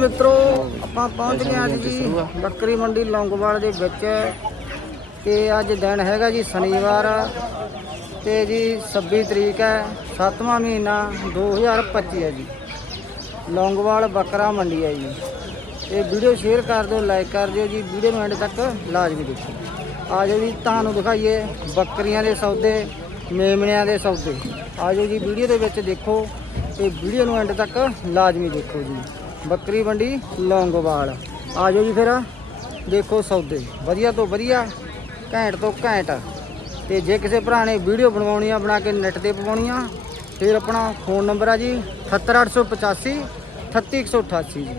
ਮਿੱਤਰੋ, ਆਪਾਂ ਪਹੁੰਚ ਗਏ ਅੱਜ ਜੀ ਬੱਕਰੀ ਮੰਡੀ ਲੌਂਗੋਵਾਲ ਦੇ ਵਿੱਚ ਤੇ ਅੱਜ ਦਿਨ ਹੈਗਾ ਜੀ ਸ਼ਨੀਵਾਰ ਤੇ ਜੀ 26 ਤਰੀਕ ਹੈ 7ਵਾਂ ਮਹੀਨਾ 2025 ਹੈ ਜੀ। ਲੌਂਗੋਵਾਲ ਬੱਕਰਾ ਮੰਡੀ ਹੈ ਜੀ। ਇਹ ਵੀਡੀਓ ਸ਼ੇਅਰ ਕਰ ਦਿਓ, ਲਾਈਕ ਕਰ ਦਿਓ ਜੀ। ਵੀਡੀਓ ਨੂੰ ਐਂਡ ਤੱਕ ਲਾਜ਼ਮੀ ਦੇਖੋ। ਆ ਜਾਓ ਜੀ, ਤੁਹਾਨੂੰ ਦਿਖਾਈਏ ਬੱਕਰੀਆਂ ਦੇ ਸੌਦੇ, ਮੇਮਣਿਆਂ ਦੇ ਸੌਦੇ। ਆ ਜਾਓ ਜੀ, ਵੀਡੀਓ ਦੇ ਵਿੱਚ ਦੇਖੋ ਤੇ ਵੀਡੀਓ ਨੂੰ ਐਂਡ ਤੱਕ ਲਾਜ਼ਮੀ ਦੇਖੋ ਜੀ। ਬੱਕਰੀ ਮੰਡੀ ਲੌਂਗੋਵਾਲ ਆ ਜਾਓ ਜੀ ਫਿਰ। ਦੇਖੋ ਸੌਦੇ। ਵਧੀਆ ਤੋਂ ਵਧੀਆ ਘੈਂਟ ਤੋਂ ਘੈਂਟ। ਤੇ ਜੇ ਕਿਸੇ ਭਰਾ ਨੇ ਵੀਡੀਓ ਬਣਵਾਉਣੀ ਆ ਬਣਾ ਕੇ ਨੈਟ ਤੇ ਪਵਾਉਣੀ ਆ ਫਿਰ ਆਪਣਾ ਫੋਨ ਨੰਬਰ ਆ ਜੀ 78885 38188 ਜੀ।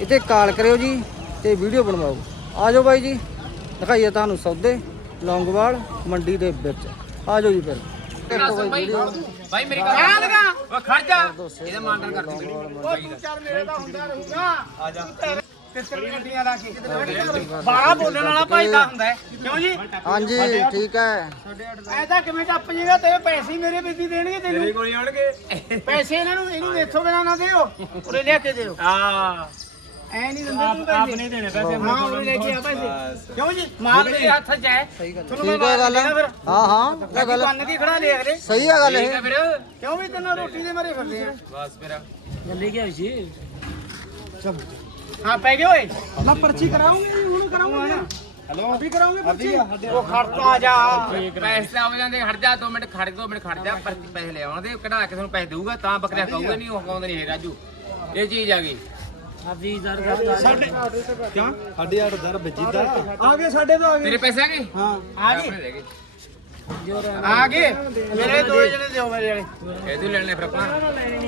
ਇੱਥੇ ਕਾਲ ਕਰਿਓ ਜੀ ਤੇ ਵੀਡੀਓ ਬਣਵਾਓ। ਆ ਜਾਓ ਬਾਈ ਜੀ। ਦਿਖਾਈਏ ਤੁਹਾਨੂੰ ਸੌਦੇ ਲੌਂਗੋਵਾਲ ਮੰਡੀ ਦੇ ਵਿੱਚ। ਆ ਜਾਓ ਜੀ ਫਿਰ। ਬਾਈ ਮੇਰੀ ਗੱਲ ਆ ਲਗਾ ਉਹ ਖੜ ਜਾ। ਇਹਦਾ ਮਾਂਡਰ ਕਰ ਦੂੰਗੀ ਚੱਲ ਮੇਰੇ ਦਾ ਹੁੰਦਾ ਰਹੂਗਾ। ਆ ਜਾ। ਤਿੱਤਰ ਗੱਡੀਆਂ ਲਾ ਕੇ ਬਾਰਾ ਬੋਲਣ ਵਾਲਾ ਭਾਈ ਦਾ ਹੁੰਦਾ ਹੈ। ਕਿਉਂ ਜੀ? ਹਾਂਜੀ ਠੀਕ ਹੈ। ਐ ਤਾਂ ਕਿਵੇਂ ਟੱਪ ਜੇਗਾ? ਤੇ ਪੈਸੇ ਮੇਰੇ ਬੀਬੀ ਦੇਣਗੇ ਤੈਨੂੰ। ਮੇਰੇ ਕੋਲ ਆਉਣਗੇ। ਪੈਸੇ ਇਹਨਾਂ ਨੂੰ ਇਹਨੂੰ ਦੇਖੋ ਬਿਨਾ ਨਾ ਦਿਓ। ਉਰੇ ਲਿਆ ਕੇ ਦਿਓ। ਆ ਐ ਨਹੀਂ ਦਿੰਦੇ ਤੂੰ ਪੈਸੇ ਆਪ ਨਹੀਂ ਦੇਣੇ ਪੈਸੇ ਹਾਂ ਉਰੇ ਲੈ ਕੇ ਆ ਪੈਸੇ। ਕਿਉਂ ਜੀ? ਮਾਰ ਦੇ ਹੱਥ ਚ। ਹੈ ਤੁਹਾਨੂੰ ਮੈਂ ਠੀਕ ਹੈ ਗੱਲ। ਦੇਣਾ ਫਿਰ। ਹਾਂ ਹਾਂ ਇਹ ਗੱਲ। ਕੰਨ ਦੀ ਖੜਾ ਦੇਖ ਲੈ। ਸਹੀ ਹੈ ਗੱਲ ਠੀਕ ਇਹ ਹੈ ਫਿਰ। ਕਿਉਂ ਵੀ ਤੈਨੂੰ ਰੋਟੀ ਦੇ ਮਾਰੇ ਫਿਰਦੇ ਆ? ਬਸ ਫਿਰ। ਹਾਂ ਪੈ ਗਏ ਓਏ। ਮੈਂ ਪਰਚੀ ਕਰਾਉਂਗੇ ਹੁਣ ਕਰਾਉਂਗਾ। ਨਾ। ਹੈਲੋ? ਅਭੀ ਕਰਾਉਂਗੇ ਪਰਚੀ? ਉਹ ਖੜਤਾ ਆ ਜਾ। ਪੈਸੇ ਆ ਜਾਂਦੇ ਖੜ ਜਾ 2 ਮਿੰਟ ਖੜ 2 ਮਿੰਟ ਖੜ ਜਾ ਪਰਚੀ ਪੈਸੇ ਲੈ ਆਉਣਗੇ ਕਢਾ ਕੇ ਤੁਹਾਨੂੰ ਪੈਸੇ ਦੇਊਗਾ ਤਾਂ ਬੱਕਰਿਆ ਕਹੂਗਾ ਨਹੀਂ ਉਹ ਕਹਾਉਂਦੇ ਨਹੀਂ ਰਾਜੂ। ਇਹ ਚੀਜ਼ ਆ ਗਈ। ਸਾਡੇ ਕਿਉਂ? ਸਾਡੇ 8000 ਬੱਜੀਦਾ ਆ ਗਏ ਸਾਡੇ ਤੋਂ ਆ ਤੇਰੇ ਪੈਸੇ ਆ ਗਏ? ਹਾਂ। ਆ ਗਏ? ਗਏ ਆ ਗਏ? ਮੇਰੇ ਦੋ ਜਣੇ ਦਿਓ ਮੇਰੇ ਵਾਲੇ। ਇਹ ਤੂੰ ਲੈਣੇ ਫਿਰ ਆਪਾਂ।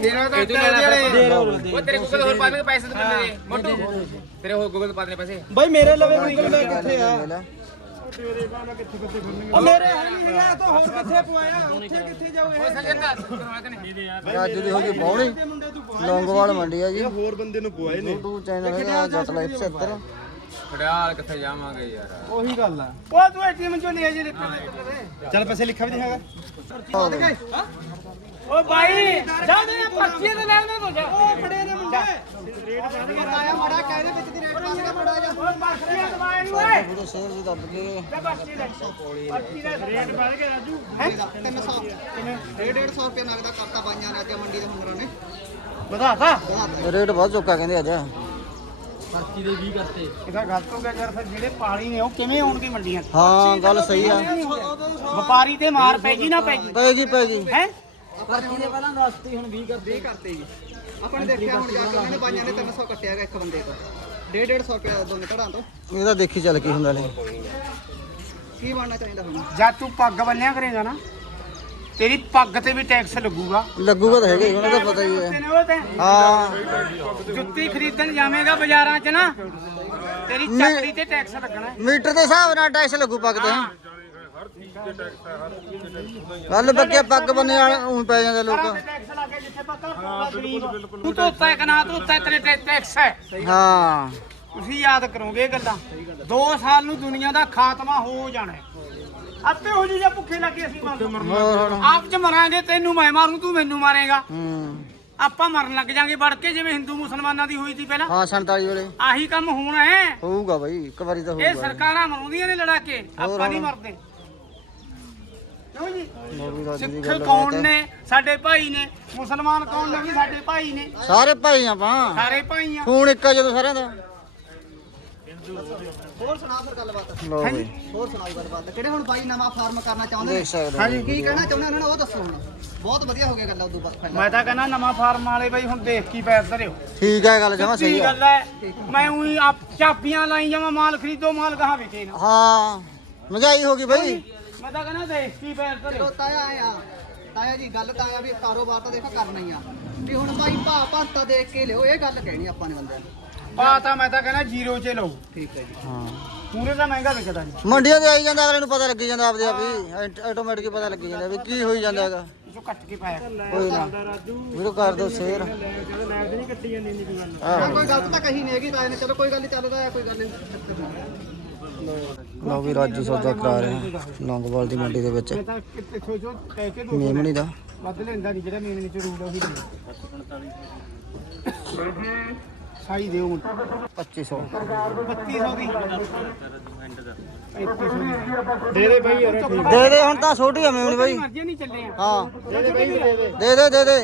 ਤੇਰਾ ਤਾਂ ਇਹ ਤੂੰ ਤੇਰੇ ਲੈਣਾ ਉਹ ਤੇਰੇ ਕੋਲ ਹੋਰ ਪਾ ਦੇਣਗੇ ਪੈਸੇ ਤੂੰ ਮੇਰੇ। ਮੋਟੂ ਤੇਰੇ ਹੋਰ ਗੂਗਲ ਤੇ ਪਾ ਦੇਣੇ ਪੈਸੇ। ਬਾਈ ਮੇਰੇ ਲਵੇ ਨਿਕਲ ਮੈਂ ਕਿੱਥੇ ਆ? ਮੇਰੇ ਹੈ ਨਹੀਂ ਹੈਗਾ ਤਾਂ ਹੋਰ ਕਿੱਥੇ ਪਵਾਇਆ? ਉੱਥੇ ਕਿੱਥੇ ਜਾਓਗੇ ਉਹ ਸੱਜਣਾ ਕਰਵਾ ਕੇ ਨਹੀਂ ਅੱਜ ਦੀ ਹੋ ਗਈ ਬੌਣੀ। ਲੌਂਗੋਵਾਲ ਮੰਡੀ ਆ ਜੀ। ਹੋਰ ਬੰਦੇ ਨੂੰ ਪਵਾਏ ਨੇ। YouTube ਚੈਨਲ ਹੈਗਾ ਜੱਟ ਲਾਈਫ 76 ਖੜਿਆਲ ਕਿੱਥੇ ਜਾਵਾਂਗੇ ਯਾਰ। ਉਹੀ ਗੱਲ ਆ। ਉਹ ਤੂੰ ਏਟੀਐਮ ਚੋਂ ਲੈ ਜੇ ਦਿੱਤੇ ਚੱਲ ਪੈਸੇ ਲਿਖਾ ਵੀ ਨਹੀਂ ਹੈਗਾ। ਓ ਭਾਈ ਜਾ ਦੇ ਪਰਚੀ ਤੇ ਲੈਣ ਦੇ ਤੋ ਜਾ। ਉਹ ਖੜੇ ਨੇ ਮੁੰਡੇ। ਰੇਟ ਆਇਆ ਮੜਾ ਕਹਿ ਦੇ ਵਿੱਚ ਦੀ ਰੇਟ ਪਾ ਕੇ ਮੜਾ ਜਾ ਓ ਪਰਚੀਆਂ ਦਵਾਏ ਨੂੰ ਓਏ। ਸ਼ੇਅਰ ਜੀ ਦੱਬ ਕੇ ਪਰਚੀ ਲੈ। ਪਰਚੀ ਲੈ। ਰੇਟ ਵੱਧ ਗਿਆ ਰਾਜੂ। ਹੈ? 300 150 ਰੁਪਏ ਨਗਦਾ ਕਰਤਾ ਬਾਈਆਂ ਨੇ ਅੱਜ ਮੰਡੀ ਦੇ ਵਧਾਤਾ ਰੇਟ ਬਹੁਤ ਚੁੱਕਾ ਕਹਿੰਦੇ ਅੱਜ। ਇਹਦਾ ਗਲਤ ਹੋ ਗਿਆ ਯਾਰ ਫਿਰ ਜਿਹੜੇ ਪਾਲੀ ਨੇ ਉਹ ਕਿਵੇਂ ਆਉਣਗੇ ਮੰਡੀਆਂ 'ਚ? ਹਾਂ ਗੱਲ ਸਹੀ ਆ। ਵਪਾਰੀ ਤੇ ਮਾਰ ਪੈ ਗਈ ਨਾ ਪੈ ਗਈ? ਪੈਗੀ ਪੈਗੀ ਹੈ? ਕਰਤੇ। ਜੀ। ਆਪਾਂ ਨੇ ਦੇਖਿਆ ਹੁਣ ਜਾ ਕੇ ਉਹਨਾਂ ਨੇ ਬਾਈਆਂ ਨੇ 300 ਕੱਟਿਆ ਹੈਗਾ ਇੱਕ ਬੰਦੇ ਤੋਂ। 150 ਰੁਪਏ ਦੋਨੇ ਧੜਾਂ ਤੋਂ। ਇਹਦਾ ਦੇਖੀ ਚੱਲ ਕੀ ਹੁੰਦਾ ਲੈ। ਕੀ ਬਣਨਾ ਚਾਹੀਦਾ ਹੁਣ? ਜਦ ਤੂੰ ਪੱਗ ਬੰਨਿਆ ਕਰੇਗਾ ਨਾ। ਤੇਰੀ ਪੱਗ ਤੇ ਵੀ ਟੈਕਸ ਲੱਗੂਗਾ। ਲੱਗੂਗਾ ਤਾਂ ਹੈਗਾ ਹੀ ਉਹਨਾਂ ਦਾ ਪਤਾ ਹੀ ਹੈ। ਤੈਨੂੰ ਉਹ ਤੇ ਹਾਂ ਜੁੱਤੀ ਖਰੀਦਣ ਜਾਵੇਂਗਾ ਬਾਜ਼ਾਰਾਂ 'ਚ ਨਾ। ਤੇਰੀ ਚੱਕਰੀ ਤੇ ਟੈਕਸ ਲੱਗਣਾ। ਹੈ। ਮੀਟਰ ਦੇ ਹਿਸਾਬ ਨਾਲ ਟੈਕਸ ਲੱਗੂ ਪੱਗ ਤੇ। ਗੱਲ ਬੱਕੇ ਪੱਗ ਬੰਨੇ ਵਾਲੇ ਉਂ ਪੈ ਜਾਂਦੇ ਲੋਕ। ਤੇ ਟੈਕਸ ਲੱਗੇ ਜਿੱਥੇ ਪੱਕਾ ਪੂਰਾ ਗਰੀਬ। ਤੂੰ ਧੋਤਾ ਇੱਕ ਨਾ ਧੋਤਾ ਤੇਰੇ ਤੇ ਟੈਕਸ ਹੈ। ਹਾਂ। ਤੁਸੀਂ ਯਾਦ ਕਰੋਗੇ ਇਹ ਗੱਲਾਂ। 2 ਸਾਲ ਨੂੰ ਦੁਨੀਆ ਦਾ ਖਾਤਮਾ ਹੋ ਜਾਣਾ ਹੈ। ਆਪੇ ਹੋ ਜੀ ਜਾਂ ਭੁੱਖੇ ਲੱਗੇ ਅਸੀਂ ਮਰ ਹੋਰ। ਆਪ ਚ ਮਰਾਂਗੇ ਤੈਨੂੰ ਮੈਂ ਮਾਰੂੰ ਤੂੰ ਮੈਨੂੰ ਮਾਰੇਗਾ। ਹੂੰ। ਆਪਾਂ ਮਰਨ ਲੱਗ ਜਾਾਂਗੇ ਵੜ ਕੇ ਜਿਵੇਂ ਹਿੰਦੂ ਮੁਸਲਮਾਨਾਂ ਦੀ ਹੋਈ ਸੀ ਪਹਿਲਾਂ। ਹਾਂ 47 ਵੇਲੇ। ਆਹੀ ਕੰਮ ਹੋਣਾ ਹੈ। ਹੋਊਗਾ ਬਾਈ ਇੱਕ ਵਾਰੀ ਤਾਂ ਇਹ ਹੋਊਗਾ। ਸਰਕਾਰਾਂ ਮਰਾਉਂਦੀਆਂ ਨੇ ਲੜਾ ਕੇ ਆਪਾਂ ਨਹੀਂ ਮਰਦੇ। ਕਿਉਂ ਜੀ? ਨੌਵੀਂ ਦਸਵੀਂ ਦੀ ਸਿੱਖ ਗੱਲ ਕੌਣ। ਨੇ? ਸਾਡੇ ਭਾਈ ਨੇ। ਮੁਸਲਮਾਨ ਕੌਣ ਨੇ? ਵੀ ਸਾਡੇ ਭਾਈ ਨੇ। ਸਾਰੇ ਭਾਈ ਆਪਾਂ। ਸਾਰੇ ਭਾਈ ਆ। ਖੂਨ ਇੱਕ ਆ ਜਦੋਂ ਸਾਰਿਆਂ ਦਾ। ਹੋਰ ਸੁਣਾ ਫਿਰ ਗੱਲਬਾਤ। ਬਈ। ਹੋਰ ਸੁਣਾਓ ਗੱਲਬਾਤ। ਕਿਹੜੇ ਹੁਣ ਬਾਈ ਨਵਾਂ ਫਾਰਮ ਕਰਨਾ ਚਾਹੁੰਦੇ ਦੇਖ ਨੇ ਸਕਦੇ ਹੋ ਕੀ ਕਹਿਣਾ ਚਾਹੁੰਦੇ ਉਹਨਾਂ ਨੂੰ? ਉਹ ਦੱਸੋ ਹੁਣ। ਬਹੁਤ ਵਧੀਆ ਹੋ ਗਿਆ ਗੱਲਾਂ ਉਦੋਂ ਬਾਅਦ ਪਹਿਲਾਂ। ਮੈਂ ਤਾਂ ਕਹਿੰਦਾ ਨਵਾਂ ਫਾਰਮ ਵਾਲੇ ਬਾਈ ਹੁਣ ਦੇਖ ਕੀ ਪੈਰ ਧਰਿਓ। ਠੀਕ ਹੈ ਗੱਲ ਜਮਾ ਸਹੀ ਆ। ਗੱਲ ਹੈ ਮੈਂ ਉਹੀ ਆਪ ਚਾਬੀਆਂ ਲਾਈ ਜਾਵਾਂ ਮਾਲ ਖਰੀਦੋ ਮਾਲ ਕਹਾਂ ਵਿਕੇ ਨਾ। ਹਾਂ ਮਹਿੰਗਾਈ ਹੋ ਗਈ ਬਾਈ। ਮੈਂ ਤਾਂ ਕਹਿੰਦਾ ਦੇਖ ਕੀ ਪੈਰ ਧਰਿਓ। ਚਲੋ ਤਾਇਆ ਆਇਆ ਤਾਇਆ ਜੀ ਗੱਲ ਤਾਂ ਆ ਵੀ ਕਾਰੋਬਾਰ ਤਾਂ ਦੇਖੋ ਕਰਨਾ ਹੀ ਆ। ਵੀ ਹੁਣ ਬਾਈ ਭਾ ਭੰਤਾ ਦੇਖ ਕੇ ਲਿਓ ਇਹ ਗੱਲ ਕਹਿਣੀ ਆਪਾਂ ਨੇ ਬੰਦਿਆਂ ਨੂੰ। ਪਾ ਤਾਂ ਮੈਂ ਤਾਂ ਕਹਿੰਦਾ ਜ਼ੀਰੋ 'ਚ ਲਓ। ਠੀਕ ਹੈ ਜੀ। ਹਾਂ। ਪੂਰੇ ਤਾਂ ਮਹਿੰਗਾ ਵਿਕਦਾ ਨਹੀਂ। ਮੰਡੀਆਂ ਤੇ ਆਈ ਜਾਂਦਾ ਅਗਲੇ ਨੂੰ ਪਤਾ ਲੱਗੀ ਜਾਂਦਾ ਆਪਦੇ ਆਪ ਹੀ। ਆਟੋਮੈਟਿਕ ਪਤਾ ਲੱਗੀ ਜਾਂਦਾ ਵੀ ਕੀ ਹੋਈ ਜਾਂਦਾ ਹੈਗਾ। ਜੋ ਕੱਟ ਕੇ ਪਾਇਆ। ਕੋਈ ਨਾ। ਵੀਡੀਓ ਕਰ ਦਿਓ ਸ਼ੇਅਰ ਹਾਂ ਕੋਈ ਗਲਤ ਤਾਂ ਕਹੀ ਨਹੀਂ ਹੈਗੀ ਨੇ ਚਲੋ ਕੋਈ ਗੱਲ ਨਹੀਂ ਚੱਲਦਾ ਹੈ ਕੋਈ ਗੱਲ ਨਹੀਂ ਲਓ ਵੀ ਰਾਜੂ ਸੌਦਾ ਕਰਾ ਰਹੇ ਹਾਂ ਲੌਂਗੋਵਾਲ ਦੀ ਮੰਡੀ ਦੇ ਵਿੱਚ। ਤਾਂ ਦੋ ਮੇਮਣੀ ਦਾ। ਵੱਧ ਲੈਂਦਾ ਨਹੀਂ ਜਿਹੜਾ ਮੇਮਣੇ ਚ ਰੂਲ ਉਹੀ ਲੈਂਦਾ ਸਾਈ ਦਿਓ 2500 3200 ਦੀ। 3100 ਦੀ। ਦੇ ਦੇ ਭਾਈ ਦੇ ਦੇ ਹੁਣ ਤਾਂ ਛੋਟੀ ਆ ਮਰਜ਼ੀ ਨਹੀਂ ਚੱਲੇ ਆ। ਹਾਂ। ਦੇ ਦੇ ਭਾਈ ਦੇ ਦੇ ਦੇ ਦੇ ਦੇ ਦੇ।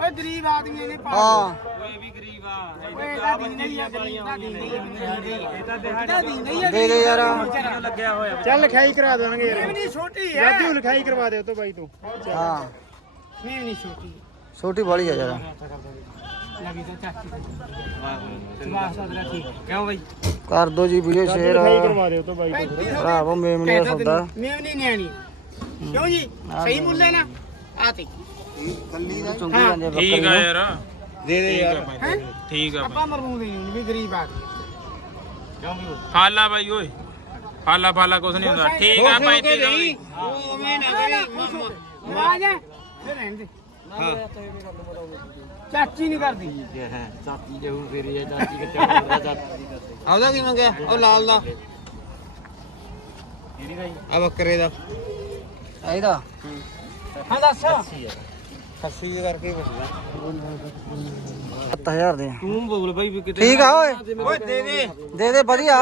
ਓਏ ਗਰੀਬ ਆਦਮੀ ਨੇ ਪਾ ਹਾਂ। ਓਏ ਇਹਦਾ ਦੀ ਨਹੀਂ ਆ ਗਰੀਬ ਦਾ ਦੀ ਨਹੀਂ ਇਹ ਤਾਂ ਦਿਹਾੜੀ ਨਹੀਂ ਆ। ਦੇ ਦੇ ਯਾਰ। ਚੱਲ ਲਿਖਾਈ ਕਰਾ ਦੇਵਾਂਗੇ ਯਾਰ। ਇਹ ਨਹੀਂ ਛੋਟੀ ਹੈ ਰਾਜੂ ਲਿਖਾਈ ਕਰਵਾ ਦੇ ਤੋਂ ਬਾਈ ਤੂੰ। ਹਾਂ। ਨਹੀਂ ਨਹੀਂ ਛੋਟੀ। ਛੋਟੀ ਵਾਲੀ ਆ ਯਾਰ। ਲਗੀ ਤਾਂ ਚਾਚੀ ਵਾਹ ਸਾਦਰਾ ਠੀਕ। ਕਿਉਂ ਬਾਈ? ਕਰ ਦੋ ਜੀ ਵੀਡੀਓ ਸ਼ੇਅਰ ਦੇ ਤੋਂ ਬਾਈ ਭਰਾਵੋ ਮੇਮਣੀ ਦਾ ਸੌਦਾ ਮੈਂ ਨਹੀਂ ਨਿਆਣੀ। ਕਿਉਂ ਜੀ? ਸਹੀ ਮੁੱਲ ਹੈ ਨਾ? ਆ ਤੇ। ਚੁੰਗੀ ਜਾਂਦੇ ਬੱਕਰੀ ਠੀਕ ਆ ਨੂੰ। ਯਾਰ। ਦੇ ਦੇ ਯਾਰ। ਹੈ? ਠੀਕ ਆ ਆਪਾਂ ਮਰਮੂਦੇ ਨਹੀਂ ਵੀ ਗਰੀਬ ਆ। ਫਾਲਾ ਬਾਈ ਓਏ। ਫਾਲਾ ਫਾਲਾ ਕੁਛ ਨਹੀਂ ਹੁੰਦਾ। ਠੀਕ ਆ 3500 ਦੀ ਆਵਾਜ਼ ਹੈ। ਫਿਰ ਰਹਿਣ ਦੇ। ਚਾਚੀ ਨਹੀਂ ਕਰਦੀ। ਆਉਦਾ ਕੀ ਮੰਗਿਆ? ਉਹ ਲਾਲ ਦਾ। ਆ ਬੱਕਰੇ ਦਾ। ਇਹਦਾ? ਹਾਂ ਦੱਸ। 80 ਕਰਕੇ ਪੁੱਛਦਾ 7000 ਦੇ। ਤੂੰ ਬੋਲ ਬਾਈ ਵੀ ਠੀਕ ਆ ਓਏ। ਓਏ ਦੇ ਦੇ। ਦੇ ਦੇ ਵਧੀਆ।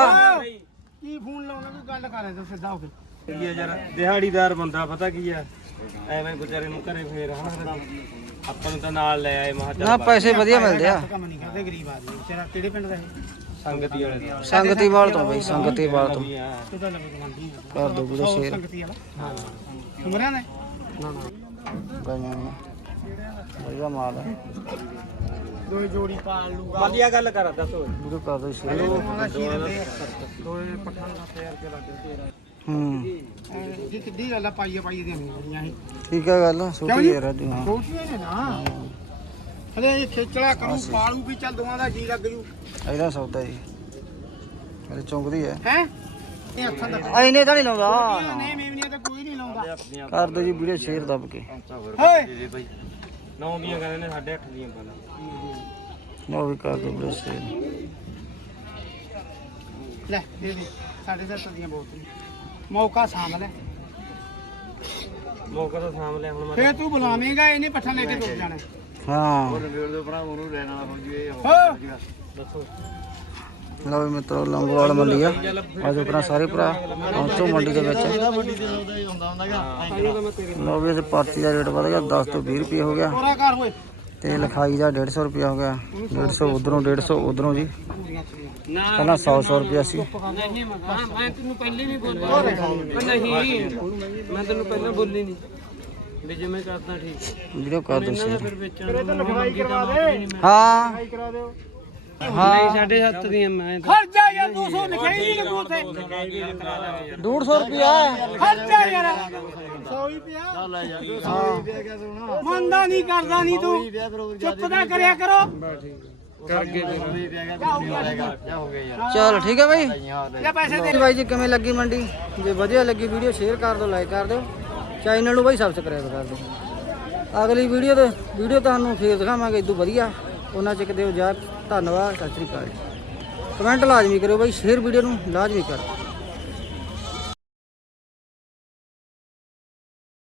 ਕੀ ਫੋਨ ਲਾਉਣਾ ਕੋਈ ਗੱਲ ਕਰੇ ਤੂੰ ਸਿੱਧਾ ਹੋ ਕੇ। ਕੀ ਆ ਯਾਰ ਦਿਹਾੜੀਦਾਰ ਬੰਦਾ ਪਤਾ ਕੀ ਆ? ਐਵੇਂ ਗੁਜ਼ਾਰੇ ਨੂੰ ਘਰੇ ਫੇਰ ਹਨਾ? ਆਪਾਂ ਨੂੰ ਤਾਂ ਨਾਲ ਲੈ ਆਏ ਮਹਾ ਨਾ ਪੈਸੇ ਵਧੀਆ ਮਿਲਦੇ ਆ। ਕੰਮ ਨਹੀਂ ਕਰਦੇ ਗਰੀਬ ਆਦਮੀ। ਤੇਰਾ ਕਿਹੜੇ ਪਿੰਡ ਦਾ ਹੈ ਸੰਗਤੀ ਵਾਲੇ ਦਾ। ਸੰਗਤੀ ਵਾਲ ਤੋਂ ਬਈ ਸੰਗਤੀ ਵਾਲ ਤੋਂ। ਤੂੰ ਤਾਂ ਲੱਗੇ ਗਵਾਂਢੀ ਹੈ ਕਰ ਦੋ ਵੀਡੀਓ ਸ਼ੇਅਰ ਸੰਗਤੀ ਵਾਲਾ। ਹਾਂ। ਤੁਮਰਿਆਂ ਦਾ? ਨਾ ਨਾ। ਗਾਈਆਂ ਨੂੰ। ਵਧੀਆ ਮਾਲ ਹੈ ਦੋ ਜੋੜੀ ਪਾਲ ਲੂਗਾ ਵਧੀਆ ਗੱਲ ਕਰ ਦੱਸ। ਵੀਡੀਓ ਕਰ ਦੋ ਸ਼ੇਅਰ ਦੋਏ ਪੱਠਾਂ ਦਾ 1000 ਰੁਪਏ ਲੱਗ ਗਏ ਹੂੰ। ਇਹ ਕਿੱਡੀ ਗੱਲ ਆ ਪਾਈਏ ਪਾਈਏ ਦੀਆਂ ਜਿਹੜੀਆਂ ਇਹ। ਠੀਕ ਹੈ ਗੱਲ ਛੋਟੀ ਹੈ ਰਾਜੂ ਹਾਂ। ਛੋਟੀਆਂ ਨੇ ਨਾ। ਹਲੇ ਇਹ ਖੇਚਲਾ ਕਰੂ ਪਾਲੂ ਵੀ ਚੱਲ ਦੋਵਾਂ ਦਾ ਜੀ ਲੱਗ ਜੂ। ਇਹਦਾ ਸੌਦਾ ਜੀ ਇਹ ਚੁੰਗਦੀ ਹੈ। ਹੈ? ਇਹ ਅੱਖਾਂ ਦਾ ਐਨੇ ਤਾਂ ਨਹੀਂ ਲਾਉਂਦਾ। ਨਹੀਂ ਮੇਵਨੀਆਂ ਤਾਂ ਕੋਈ ਨਹੀਂ ਲਾਉਂਦਾ। ਕਰ ਦੋ ਜੀ ਵੀਡੀਓ ਸ਼ੇਅਰ ਦੱਬ ਕੇ। ਓਏ ਨੌ ਦੀਆਂ ਕਹਿੰਦੇ ਨੇ ਸਾਢੇ 8 ਦੀਆਂ ਪਾਣਾ ਲਓ ਵੀ ਕਰ ਦੋ ਵੀਡੀਓ ਸ਼ੇਅਰ। ਲੈ ਦੇ ਦੇ। ਸਾਡੇ ਸੱਤ ਦੀਆਂ ਬਹੁਤ ਨੇ। ਮੌਕਾ ਸਾਂਭ ਲੈ। ਮੌਕਾ ਤਾਂ ਸਾਂਭ ਲਿਆ ਹੁਣ ਮੈਂ ਫੇਰ ਤੂੰ ਬੁਲਾਵੇਂਗਾ ਇਹਨੇ ਪੱਠਾ ਲੈ ਕੇ ਤੁਰ ਜਾਣਾ। ਹਾਂ। ਹੋ। ਦੱਸੋ। ਲਓ ਵੀ ਮਿੱਤਰੋ ਲੰਗੋਵਾਲ ਮੰਡੀ ਆ। ਅੱਜ ਆਪਣਾ ਸਾਰੇ ਭਰਾ ਪਹੁੰਚੋ ਮੰਡੀ ਦੇ ਵਿੱਚ। ਲਓ ਵੀ ਇਹ ਪਰਚੀ ਦਾ ਰੇਟ ਵਧ ਗਿਆ 10 ਤੋਂ 20 ਰੁਪਏ ਹੋ ਗਿਆ। ਤੋਰਾ ਕਰ ਓਏ। ਤੇ ਲਿਖਾਈ ਦਾ 150 ਰੁਪਏ ਹੋ ਗਿਆ। 150 ਉਧਰੋਂ 150 ਉਧਰੋਂ ਜੀ। ਪਹਿਲਾਂ 100 100 ਰੁਪਏ ਸੀ। ਨਹੀਂ ਮੈਂ ਤੈਨੂੰ ਪਹਿਲੇ ਵੀ ਬੋਲਿਆ ਨਹੀਂ ਮੈਂ ਤੈਨੂੰ ਪਹਿਲਾਂ ਬੋਲੀ ਨਹੀਂ ਵੀ ਜਿਵੇਂ ਕਰਦਾ ਠੀਕ ਵੀਡੀਓ ਕਰ ਦੋ ਸ਼ੇਅਰ। ਫਿਰ ਨੂੰ ਲਿਖਾਈ ਕਰਵਾ ਦੇ ਹਾਂ। ਕਰਾ ਦਿਓ ਹਾਂ। ਸਾਢੇ ਸੱਤ ਦੀਆਂ ਮੈਂ ਖਰਚਾ ਯਾਰ 200 ਲਿਖਾਈ ਨਹੀਂ ਲੱਗੂ ਤੇ 150 ਰੁਪਿਆ ਖਰਚਾ ਯਾਰ। 100 ਹੀ ਪਿਆ। ਹਾਂ ਮੰਦਾ ਨਹੀਂ ਕਰਦਾ ਨਹੀਂ ਤੂੰ। ਚੁੱਪ ਦਾ ਕਰਿਆ ਕਰੋ। ਚਲ ਠੀਕ ਹੈ ਬਾਈ। ਲੈ ਪੈਸੇ ਦੇ ਜੀ ਬਾਈ ਜੀ ਕਿਵੇਂ ਲੱਗੀ ਮੰਡੀ? ਜੇ ਵਧੀਆ ਲੱਗੀ ਵੀਡੀਓ ਸ਼ੇਅਰ ਕਰ ਦਿਓ ਲਾਈਕ ਕਰ ਦਿਓ। ਚੈਨਲ ਨੂੰ ਬਾਈ ਸਬਸਕ੍ਰਾਈਬ ਕਰ ਦਿਓ। ਅਗਲੀ ਵੀਡੀਓ ਤੇ ਵੀਡੀਓ ਤੁਹਾਨੂੰ ਫੇਰ ਦਿਖਾਵਾਂਗੇ ਇਦੋਂ ਵਧੀਆ। ਉਹਨਾਂ ਚ ਦਿਓ ਜਾ ਧੰਨਵਾਦ ਸਤਿ ਸ੍ਰੀ ਅਕਾਲ। ਕਮੈਂਟ ਲਾਜ਼ਮੀ ਕਰਿਓ ਬਾਈ ਸ਼ੇਅਰ ਵੀਡੀਓ ਨੂੰ ਲਾਜ਼ਮੀ ਕਰੋ।